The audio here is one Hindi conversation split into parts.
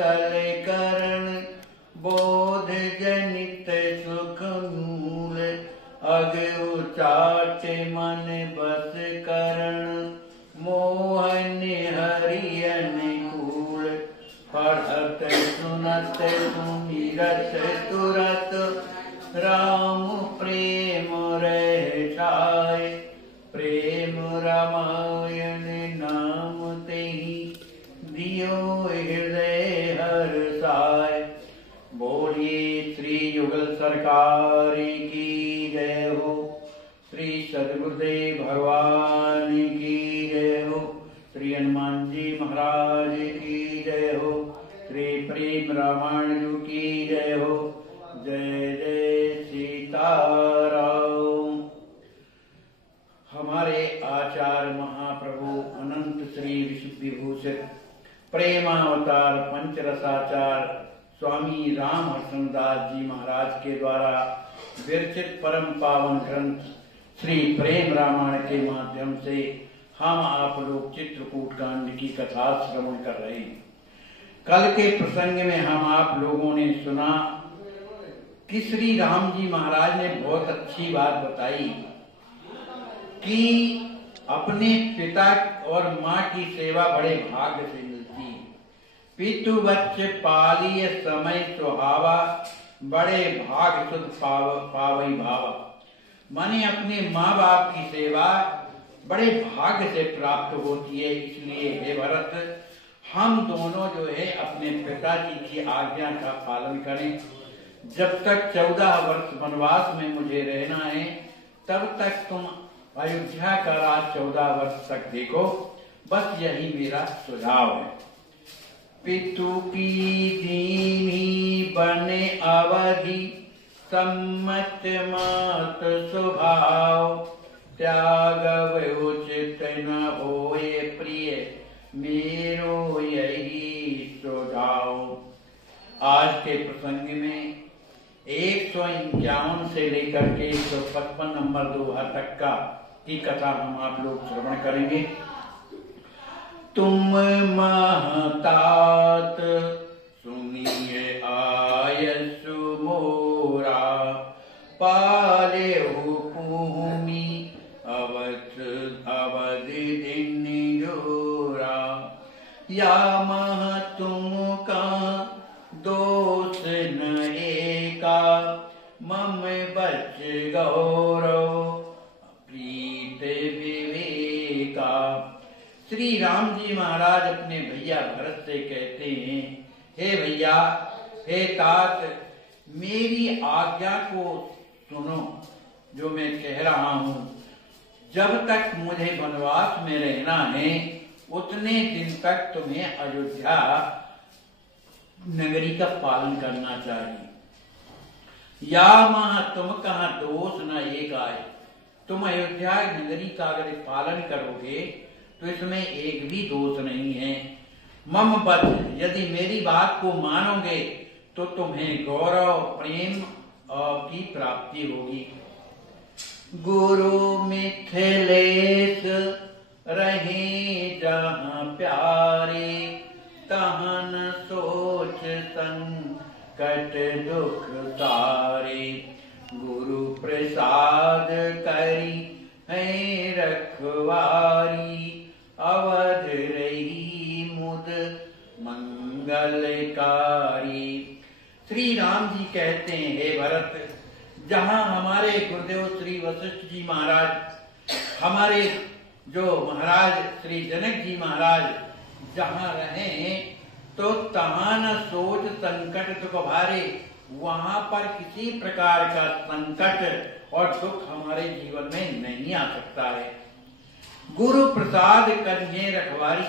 मंगल करण बोध जनित सुख मूल अग उचाट मन बस करण मोहन हरि अनुकूल पढ़त सुनत सुमिरत तुरत राम प्रेम रह जाय प्रेम रामायण नाम तेहि दियो हृदय हर्षाय। बोलिए श्री युगल सरकार की जय हो, श्री सद्गुरुदेव भगवान की जय हो, श्री हनुमान जी महाराज की जय हो, श्री प्रेम रामायण की जय हो। जय जय सीताराम। हमारे आचार्य महाप्रभु अनंत श्री विश्व विभूषित प्रेमावतार पंचरसाचार स्वामी राम हर्षदास जी महाराज के द्वारा विरचित परम पावन ग्रंथ श्री प्रेम रामायण के माध्यम से हम आप लोग चित्रकूट कांड की कथा श्रवण कर रहे हैं। कल के प्रसंग में हम आप लोगों ने सुना कि श्री राम जी महाराज ने बहुत अच्छी बात बताई कि अपने पिता और माँ की सेवा बड़े भाग्य से मिलती है। पितु बच्चे पालिय समय सुहावा बड़े भाग सुध पावई भावा। माने अपने माँ बाप की सेवा बड़े भाग्य से प्राप्त होती है। इसलिए हे भरत, हम दोनों जो है अपने पिताजी की आज्ञा का पालन करें। जब तक 14 वर्ष वनवास में मुझे रहना है तब तक तुम अयोध्या का राज 14 वर्ष तक देखो, बस यही मेरा सुझाव है। पितु की दीनी बने अवधि सम्मत मात स्वभाव त्याग उचित न होए प्रिय मेरो यही सुझाव। आज के प्रसंग में 151 से लेकर के 155 नंबर दोहा तक का की कथा हम आप लोग श्रवण करेंगे। तुम महतात सुनिए आयसु मोरा पाले हो भूमि अवधि दिन जोरा या मह तुम का दोष न एका मम बच गौरव प्रीत विवेका। श्री राम जी महाराज अपने भैया भरत से कहते हैं, हे भैया, हे तात, मेरी आज्ञा को सुनो जो मैं कह रहा हूं। जब तक मुझे वनवास में रहना है उतने दिन तक तुम्हें अयोध्या नगरी का पालन करना चाहिए। या मह तुम कहा दोष न एक आए। तुम अयोध्या नगरी का अगर पालन करोगे तो इसमें एक भी दोष नहीं है। मम बच, यदि मेरी बात को मानोगे तो तुम्हें गौरव प्रेम की प्राप्ति होगी। गुरु मिथिलेश रहे जहाँ प्यारे तहन सोच संकट दुख तारे गुरु प्रसाद करी है रखवारी अवध रही मुद मंगलकारी। श्री राम जी कहते हैं, हे भरत, जहाँ हमारे गुरुदेव श्री वशिष्ठ जी महाराज, हमारे जो महाराज श्री जनक जी महाराज जहाँ रहे तो तहाँ न सोच संकट दुख भारे। वहां पर किसी प्रकार का संकट और दुख हमारे जीवन में नहीं आ सकता है। गुरु प्रसाद करिए रखवारी,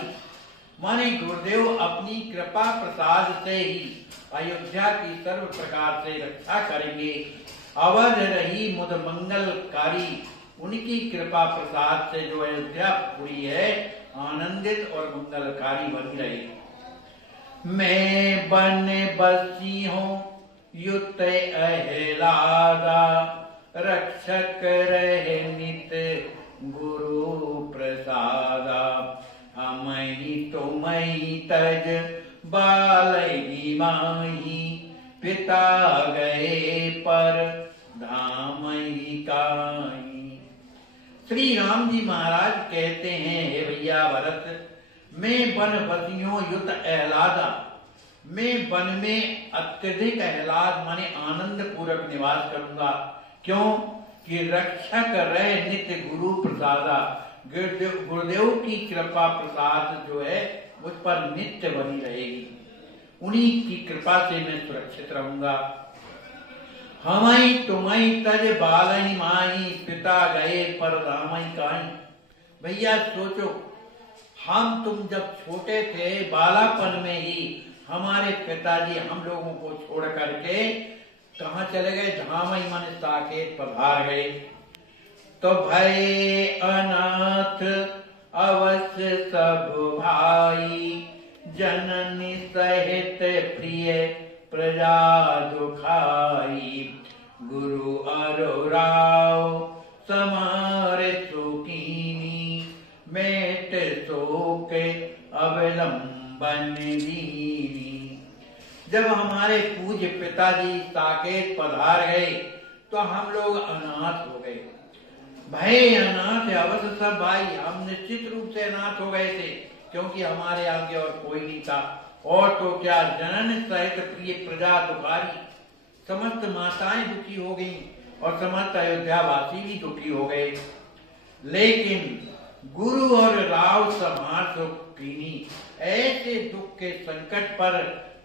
माने गुरुदेव अपनी कृपा प्रसाद से ही अयोध्या की सर्व प्रकार से रक्षा करेंगे। अवध रही मुद मंगलकारी, उनकी कृपा प्रसाद से जो अयोध्या पूरी है आनंदित और मंगलकारी बनी रही। मैं बन बसी हूँ युत अहलादा रक्षक रहे नित गुरु प्रसादा। हम ही तुम ही तज बालई माही, पिता गए पर धाम ही काई। श्री राम जी महाराज कहते हैं, हे भैया भरत, मैं वन बसियों युत एहलादा, मैं वन में अत्यधिक एहलाद माने आनंद पूर्वक निवास करूंगा। क्यों कि रक्षक रहे नित्य गुरु प्रसादा, गुरुदेव की कृपा प्रसाद जो है मुझ पर नित्य बनी रहेगी, उन्हीं की कृपा से मैं सुरक्षित रहूंगा। हमई तुमई तज बालई माही, पिता गए पर रामई काई। भैया सोचो, हम तुम जब छोटे थे बालापन में ही हमारे पिताजी हम लोगों को छोड़ करके कहाँ चले गए? धामई मन साकेत पधार गए। तो भय अनाथ अवश्य सब भाई, जननी सहित प्रिय प्रजा दुखाई। गुरु अरुराव समारे सुकीनी, मेट शोक अवलंबन दीनी। जब हमारे पूज्य पिताजी साकेत पधार गए तो हम लोग अनाथ हो गए। भय अनाथ अवश्य सब भाई, हम निश्चित रूप से अनाथ हो गए थे, क्योंकि हमारे आगे और कोई नहीं था। और तो क्या, जनन सहित प्रिय प्रजा दुखारी, समस्त माताएं दुखी हो गईं और समस्त अयोध्यावासी भी दुखी हो गए। लेकिन गुरु और राव समार सुखीनी, ऐसे दुख के संकट पर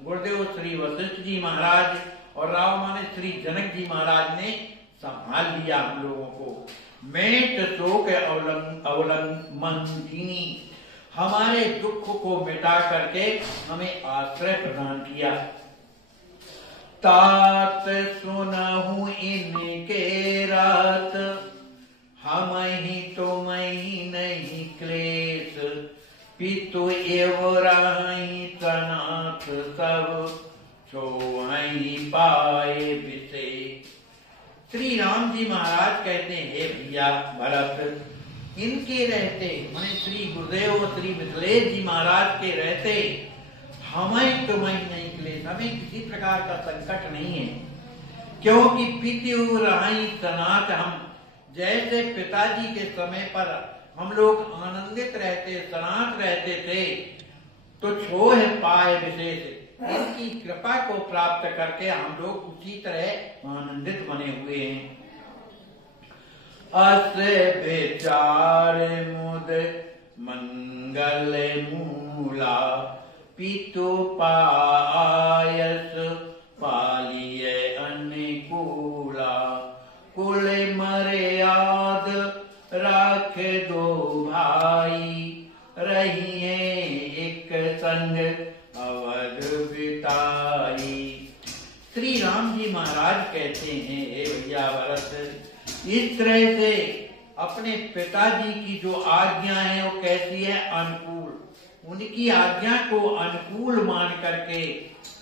गुरुदेव श्री वशिष्ठ जी महाराज और राव माने श्री जनक जी महाराज ने संभाल लिया हम लोगों को। मेट शोक अवलंबनी, हमारे दुख को मिटा करके हमें आश्रय प्रदान किया। तात सुनहु इनके रात, हम ही तुम ही नहीं क्लेश। पितु एवराई सनाथ सब, छोहि पाए विशेष। श्री राम जी महाराज कहते हैं, हे भैया भरत, इनके रहते माने श्री गुरुदेव श्री मिथिलेश जी महाराज के रहते हमें तुम्हें नहीं क्लेश, हमें किसी प्रकार का संकट नहीं है। क्योंकि पितु रहाई सनाथ, हम जैसे पिताजी के समय पर हम लोग आनंदित रहते सनाथ रहते थे, तो छोह पाए विशेष, इनकी कृपा को प्राप्त करके हम लोग उसी तरह आनंदित बने हुए हैं। अस विचार मुद मंगल मूला, पितु पायस पालिय अनुकूला। कुल मर्याद राख दो भाई, रहिए एक संग अवध बिताई। श्री राम जी महाराज कहते हैं, हे भैया भरत, इस तरह से अपने पिताजी की जो आज्ञा है वो कैसी है? अनुकूल। उनकी आज्ञा को अनुकूल मान करके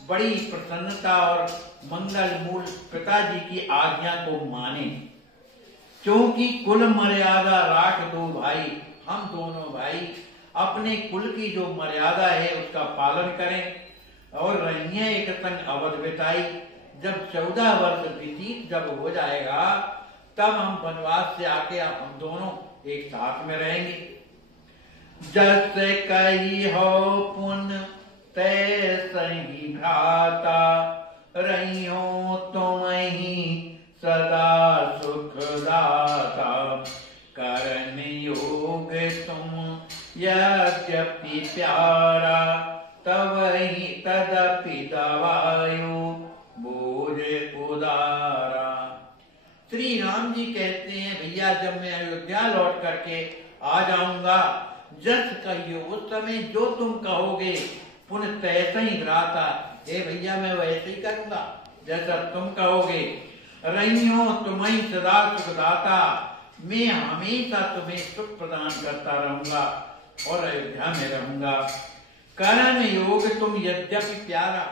बड़ी प्रसन्नता और मंगल मूल पिताजी की आज्ञा को माने। क्योंकि कुल मर्यादा राख दो भाई, हम दोनों भाई अपने कुल की जो मर्यादा है उसका पालन करें और रहिए एक संग अवध बिताई। जब 14 वर्ष व्यतीत जब हो जाएगा तब हम वनवास से आके हम दोनों एक साथ में रहेंगे। जस कही हो पुन तैसही भ्राता, रहियो तुम ही सदा सुखदाता। करन योग तुम यद्यपि प्यारा, तब ही तदपि दवायो बोझ उदारा। श्री राम जी कहते हैं, भैया जब मैं अयोध्या लौट करके आ जाऊंगा, जस कहियो उस समय जो तुम कहोगे, पुनः तैसे ही भ्राता, हे भैया मैं वैसे ही करूंगा जैसा तुम कहोगे। रहियो तुम्हें सदा सुखदाता, मैं हमेशा तुम्हें सुख प्रदान करता रहूंगा और अयोध्या में रहूंगा। करण योग तुम यद्यपि प्यारा,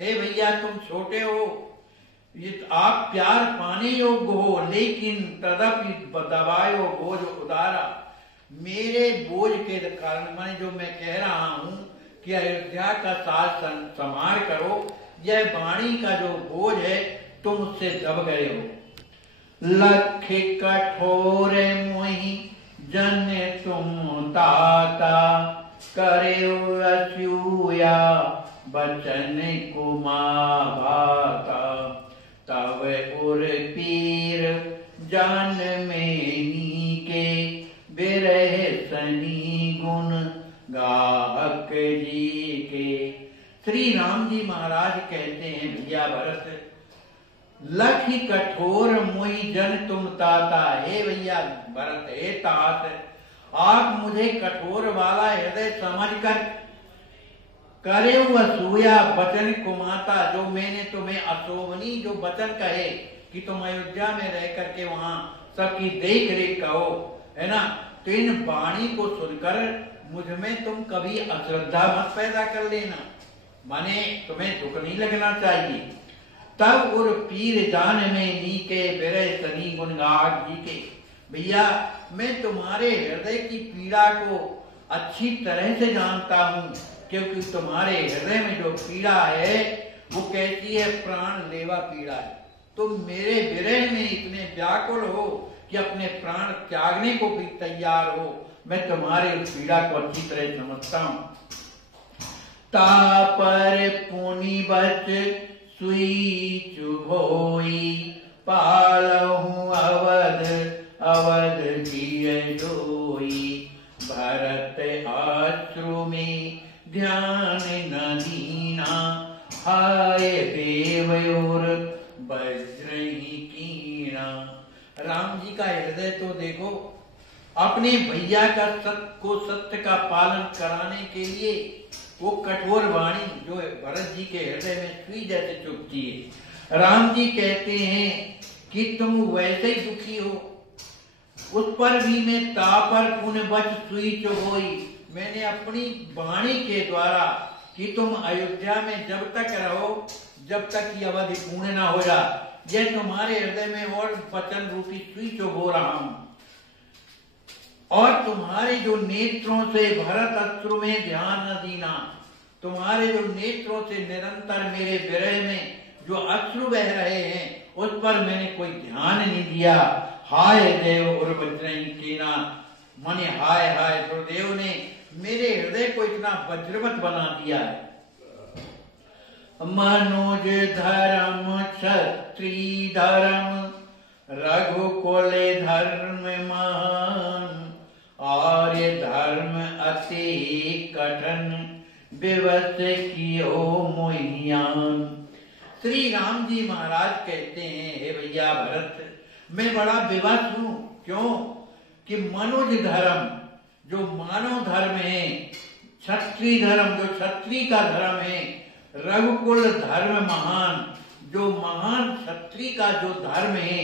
हे भैया तुम छोटे हो, आप प्यार पाने योग्य हो, लेकिन तदपि दबायो बोझ उदारा। मेरे बोझ के कारण, माने जो मैं कह रहा हूं कि अयोध्या का साथ संभार करो, यह वाणी का जो बोझ है तुम उससे दब गए हो। लख कठोर मोहि जन तुम ताता, करे असूया बचन कुमाभाता, तब उर पीर जान में के, बिरह सनी गुण गाहक जी के। श्री राम जी महाराज कहते हैं, भैया भरत, लख कठोर मोहि जन तुम ताता, हे भैया भरत, हे तात, आप मुझे कठोर वाला हृदय समझकर करे असूया बचन कुमाता, जो मैंने तुम्हें अशोभनी जो वचन कहे कि तुम अयोध्या में रह करके वहां सबकी देख रेख कहो, है ना, तो इन वाणी को सुनकर मुझ में तुम कभी अश्रद्धा मत पैदा कर लेना, माने तुम्हें दुख नहीं लगना चाहिए। तब उर पीर जान में नीके, बिरह सनी गुणगाहक जी के। भैया मैं तुम्हारे हृदय की पीड़ा को अच्छी तरह से जानता हूँ, क्योंकि तुम्हारे हृदय में जो पीड़ा है वो कैसी है, प्राण लेवा पीड़ा है। तुम मेरे विरह में इतने व्याकुल हो कि अपने प्राण त्यागने को भी तैयार हो। मैं तुम्हारे उस पीड़ा को अच्छी तरह समझता हूँ। तापर पुनि बच सुई चुभोई, पालहु अवध अवध किए दोई, भरत अश्रु में ध्यान न दीना, हाय देव और वज्रही कीना। राम जी का हृदय तो देखो, अपने भैया का सत्य का पालन कराने के लिए वो कठोर वाणी जो भरत जी के हृदय में सुई जैसे चुभती है। राम जी कहते हैं कि तुम वैसे ही दुखी हो, उस पर भी मैं तापर पुन बच सुई चुभोई, मैंने अपनी वाणी के द्वारा कि तुम अयोध्या में जब तक रहो, जब तक ये अवधि पूर्ण ना हो जा, यह तुम्हारे हृदय में और वचन रूपी सुई चुभो रहा हूं। और तुम्हारे जो नेत्रों से भरत अश्रु में ध्यान न दीना, तुम्हारे जो नेत्रों से निरंतर मेरे विरह में जो अश्रु बह रहे हैं उस पर मैंने कोई ध्यान नहीं दिया। हाय देव और वज्रही कीना, माने हाय हाय गुरुदेव ने मेरे हृदय को इतना वज्रवत बना दिया है। मनोज धर्म क्षत्रिय धर्म, रघुकुल धर्म महान, आर्य धर्म अति कठिन, विवश कियो मोहियान। श्री राम जी महाराज कहते हैं, हे भैया भरत, मैं बड़ा विवश हूं। क्यों? कि मनुज धर्म जो मानव धर्म है, क्षत्रिय धर्म जो क्षत्रिय का धर्म है, रघुकुल धर्म महान जो महान क्षत्रिय का जो धर्म है,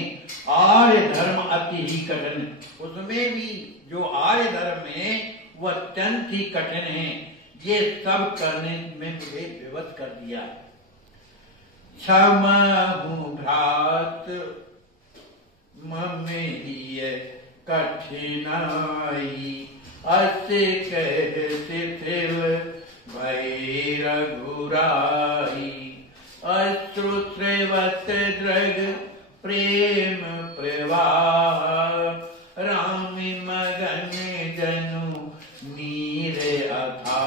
आर्य धर्म अति ही कठिन, उसमें भी जो आर्य धर्म है वो अत्यंत ही कठिन है। ये सब करने में मुझे विवश कर दिया। क्षमा भ्रात मेरी कठिनाई, असे कहते भय रघुराई, अश्रुश्रेवत द्रग प्रेम प्रवाह, राम मगन जनु नीर अथा।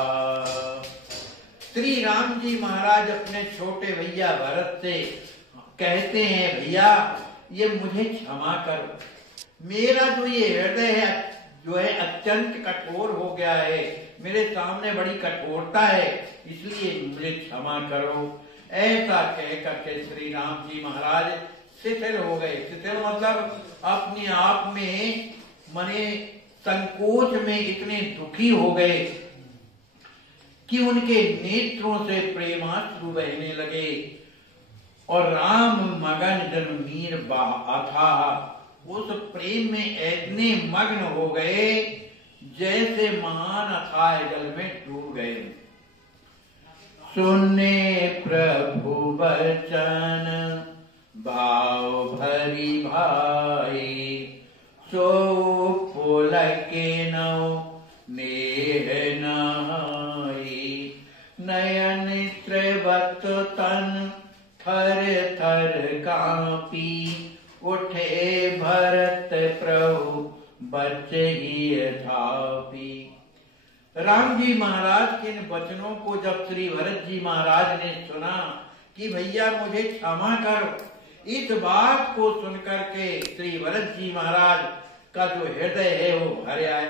श्री राम जी महाराज अपने छोटे भैया भरत से कहते हैं, भैया ये मुझे क्षमा करो, मेरा जो ये हृदय है जो है अत्यंत कठोर हो गया है, मेरे सामने बड़ी कठोरता है, इसलिए मुझे क्षमा करो। ऐसा कह करके श्री राम जी महाराज शिथिल हो गए। शिथिल मतलब अपने आप में मने संकोच में इतने दुखी हो गए कि उनके नेत्रों से प्रेमाश्रु बहने लगे। और राम मगन जन मीर अथाह, उस प्रेम में इतने मग्न हो गए जैसे महान अथाह जल में डूब गए। सुने प्रभु वचन भाव भरी भाई, सो पुलक नौ नेह नहाई, नयन त्रिवत तन थर थर कांपी, उठे भरत प्रभु बचहि धापी। राम जी महाराज के इन वचनों को जब श्री भरत जी महाराज ने सुना कि भैया मुझे क्षमा करो, इस बात को सुनकर के श्री भरत जी महाराज का जो हृदय है वो भर आया।